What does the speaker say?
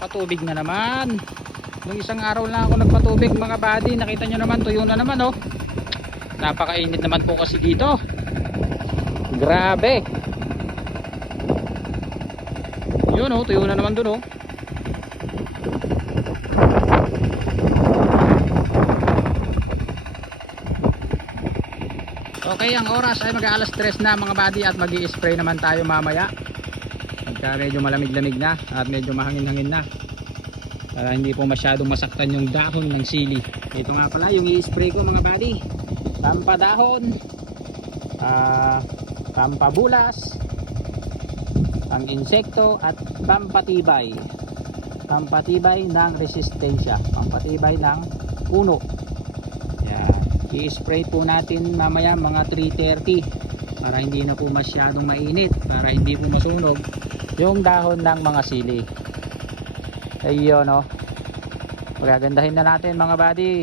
Patubig na naman. Nung isang araw lang ako nagpatubig mga buddy. Nakita nyo naman, tuyo na naman oh. Napakainit naman po kasi dito. Grabe. Yun oh, tuyo na naman dun oh. Okay, ang oras ay mag-aalas 3 na mga buddy at mag-i-spray naman tayo mamaya. Pagka medyo malamig-lamig na at medyo mahangin-hangin na. Para hindi po masyadong masaktan yung dahon ng sili. Ito nga pala yung i-spray ko mga buddy. Pampadahon, pampabulas, pang-insekto at pampatibay. Pampatibay ng resistensya, pampatibay ng puno. I-spray po natin mamaya mga 3:30 para hindi na po masyadong mainit, para hindi po masunog yung dahon ng mga sili. Ayun oh. Magagandahin na natin mga buddy.